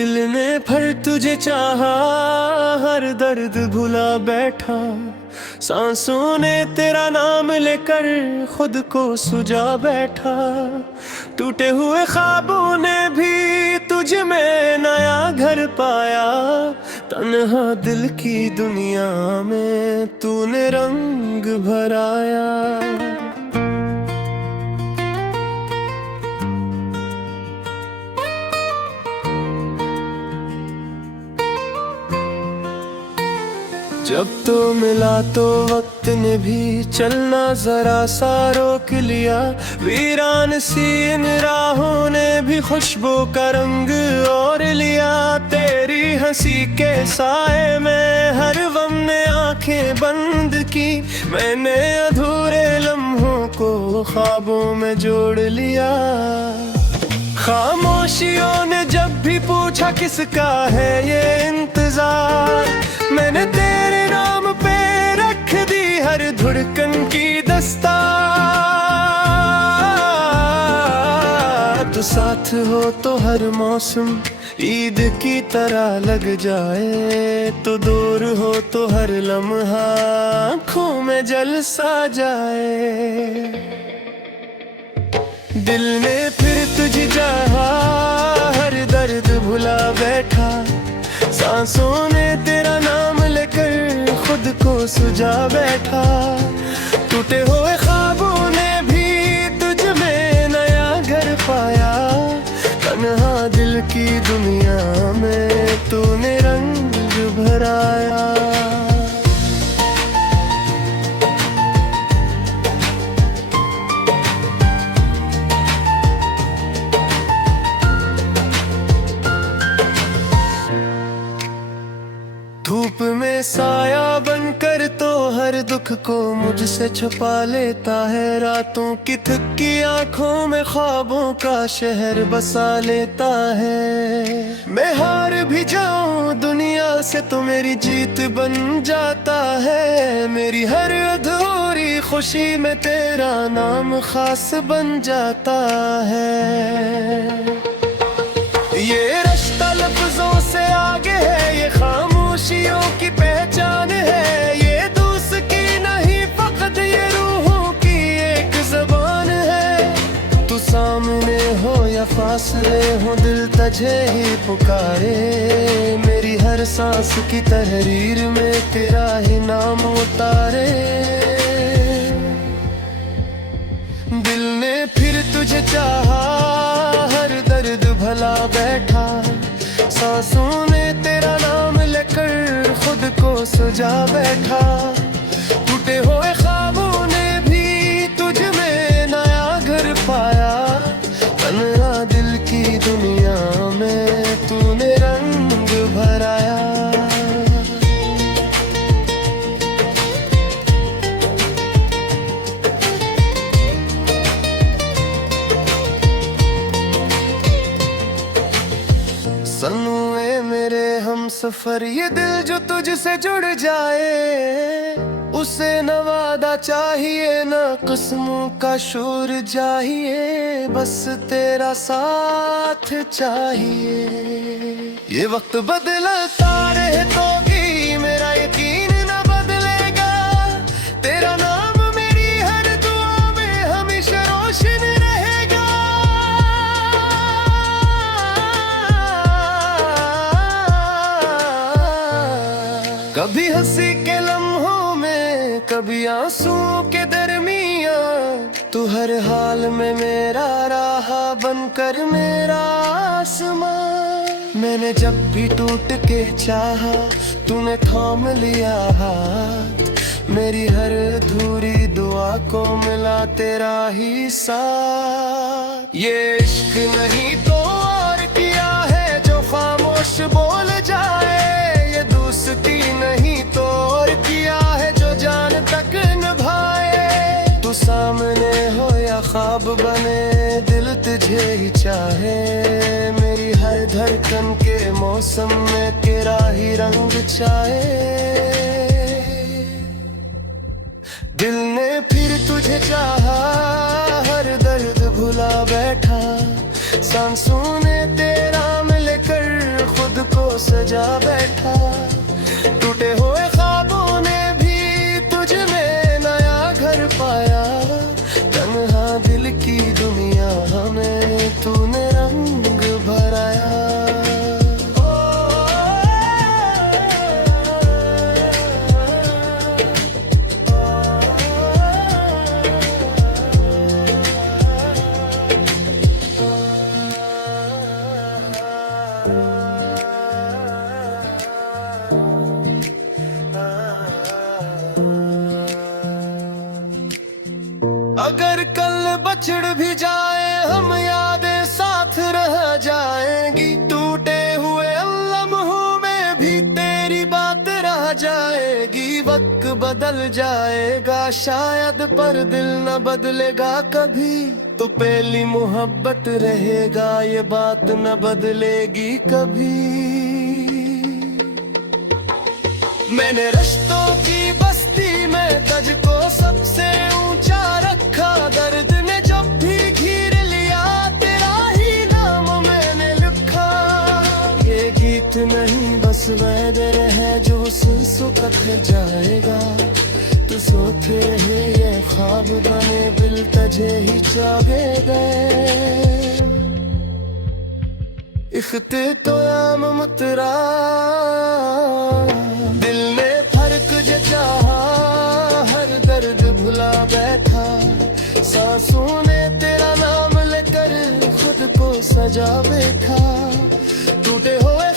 दिल ने फिर तुझे चाहा, हर दर्द भुला बैठा। सांसों ने तेरा नाम लेकर खुद को सुझा बैठा। टूटे हुए ख्वाबों ने भी तुझ में नया घर पाया। तन्हा दिल की दुनिया में तूने रंग भराया। जब तो मिला तो वक्त ने भी चलना जरा सा रोक लिया। वीरान सी इन राहों ने भी खुशबू का रंग और लिया। तेरी हंसी के साए में हर गम ने आंखें बंद की। मैंने अधूरे लम्हों को ख्वाबों में जोड़ लिया। खामोशियों ने जब भी पूछा किसका है ये इंतजार, मैंने तेरे नाम पे रख दी हर धड़कन की दस्तार। तो साथ हो तो हर मौसम ईद की तरह लग जाए। तो दूर हो तो हर लम्हा आँखों में जल सा जाए। दिल ने फिर तुझे चाहा, हर दर्द भुला बैठा। सांसों ने तेरा नाम लेकर खुद को सुझा बैठा। टूटे हुए ख्वाबों ने भी तुझ में नया घर पाया। तन्हा दिल की दुनिया में तूने रंग भराया। धूप में साया बनकर तो हर दुख को मुझसे छुपा लेता है। रातों की थकी आंखों में ख्वाबों का शहर बसा लेता है। मैं हार भी जाऊं दुनिया से तो मेरी जीत बन जाता है। मेरी हर अधूरी खुशी में तेरा नाम खास बन जाता है। ये रिश्ता लफ्जों से आगे है, ये खामोशियों की पहचान है। ये दोस्ती नहीं फकत ये रूहों की एक ज़बान है। तू सामने हो या फासले हो दिल तुझे ही पुकारे। मेरी हर सांस की तहरीर में तेरा ही नाम उतारे। दिल ने फिर तुझे चाहा, हर दर्द भला बैठा। सांसों ने तेरा नाम लेकर खुद को सुझा बैठा। टूटे हुए ख्वाबों ने भी तुझ में नया घर पाया। तन्हा दिल की दुनिया में तूने रंग भराया। सनूए मेरे हम सफर, ये दिल जो तुझसे जुड़ जाए। उसे न वादा चाहिए न किस्मों का शोर चाहिए। बस तेरा साथ चाहिए। ये वक्त बदलता रहे तो भी मेरा यकीन न बदलेगा। तेरा नाम मेरी हर दुआ में हमेशा रोशन रहेगा। कभी हंसी के लम्हों में, कभी आंसुओं के दरमिया। तू हर हाल में मेरा राहा बनकर मेरा आसमां। मैंने जब भी टूट के चाहा तूने थाम लिया हाथ। मेरी हर अधूरी दुआ को मिला तेरा ही साथ। ये इश्क नहीं तो और किया है जो खामोश बोल जाए। ये दोस्ती नहीं तो और किया है जो जान तक निभाए। तू सामने हो या ख्वाब बने दिल तुझे ही चाहे। मेरी हर धड़कन के मौसम में तेरा ही रंग चाहे। दिल ने फिर तुझे चाहा, हर दर्द भुला बैठा। सांसों ने तेरा मिलकर बैठा। टूटे हुए ख्वाबों ने भी तुझ में नया घर पाया। तन्हा दिल की दुनिया हमें तूने रंग भराया। अगर कल बछड़ भी जाए हम यादें साथ रह जाएंगी। टूटे हुए लम्हों में भी तेरी बात रह जाएगी। वक्त बदल जाएगा शायद पर दिल न बदलेगा कभी। तो पहली मोहब्बत रहेगा ये बात न बदलेगी कभी। मैंने रिश्तों की बस्ती में तुझको सबसे ऊंचा रखा। दर्द ने जब भी घेर लिया तेरा ही नाम मैंने लिखा। ये गीत नहीं बस वेदर है जो सुसुकत जाएगा। तू सोते रहे ये ख्वाब बने दिल तुझे ही चाहे गए। इख्तिताम मुतरा दिल ने फर्क जो चाहा। हर दर्द भुला बैठा। सांसों ने तेरा नाम लेकर खुद को सजा बैठा। टूटे हुए